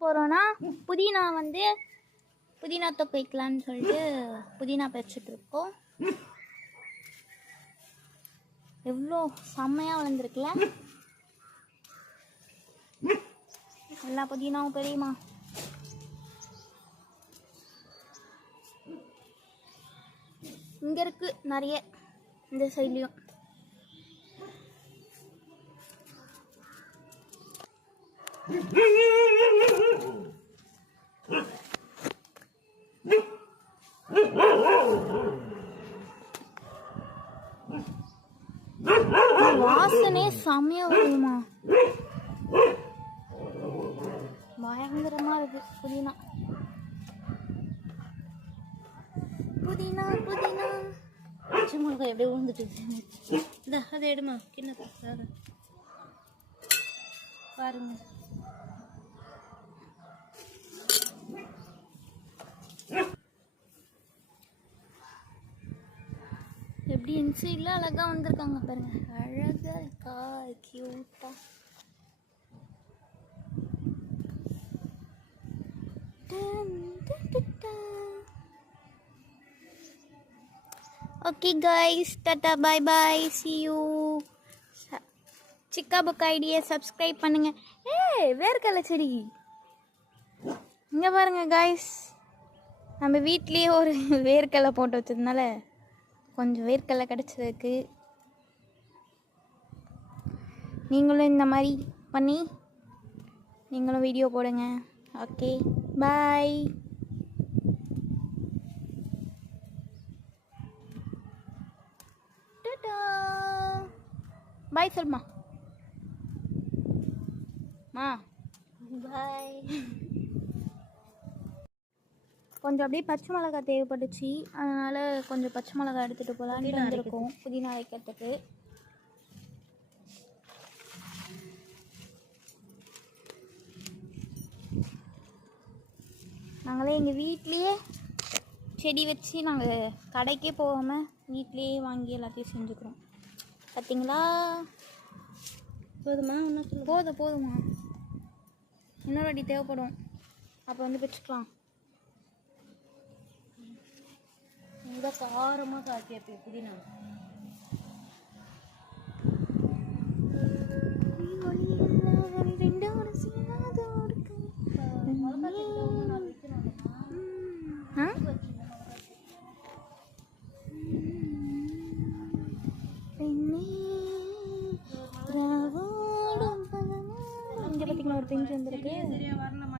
போகிறோன்னா புதினா வந்து புதினா தொக்கு வைக்கலான்னு சொல்லிட்டு புதினா பறிச்சிட்ருக்கோம். எவ்வளோ செம்மையாக வளர்ந்துருக்குல்ல, எல்லா புதினாவும் பெரியுமா. இங்கே இருக்குது நிறைய, இந்த சைட்லேயும். வாசனை செம்மையா வருமா, பயங்கரமா இருக்கு. புதினா புதினா புதினா பச்சை மிளகாய் எப்படியே விழுந்துட்டு இந்த அதை எடுமா கிண்ணத்தை பாருங்க. எப்படி இன்சைட்ல அழகா வந்திருக்காங்க பாருங்க, அழகா இருக்கா, கியூட்டா. Okay guys, tata bye bye, see you. சிக்கா புக் ஐடியை சப்ஸ்கிரைப் பண்ணுங்க. வேர்க்கடலை செடி இங்கே பாருங்க கைஸ், நம்ம வீட்லேயே ஒரு வேர்க்கடலை போட்டு வச்சதுனால கொஞ்சம் வேர்க்கடலை கிடச்சிருக்கு. நீங்களும் இந்த மாதிரி பண்ணி நீங்களும் வீடியோ போடுங்க. Okay bye. பாய் சொல்மா. பாய். கொஞ்சம் அப்படியே பச்சை மிளகாய் தேவைப்பட்டுச்சு, அதனால் கொஞ்சம் பச்சை மிளகாய் எடுத்துகிட்டு போகலான்னு வந்திருக்கோம் புதினா அரைக்கிறதுக்கு. நாங்களே எங்கள் வீட்லேயே செடி வச்சு நாங்கள் கடைக்கே போகாமல் வீட்லேயே வாங்கி எல்லாத்தையும் செஞ்சுக்கிறோம். பார்த்தீங்களா? போதுமா? இன்னும் போதுமா, இன்னொரு அடி தேவைப்படும், அப்போ வந்து வச்சுக்கலாம். ரொம்ப காரமாக காய்ச்சி புதினா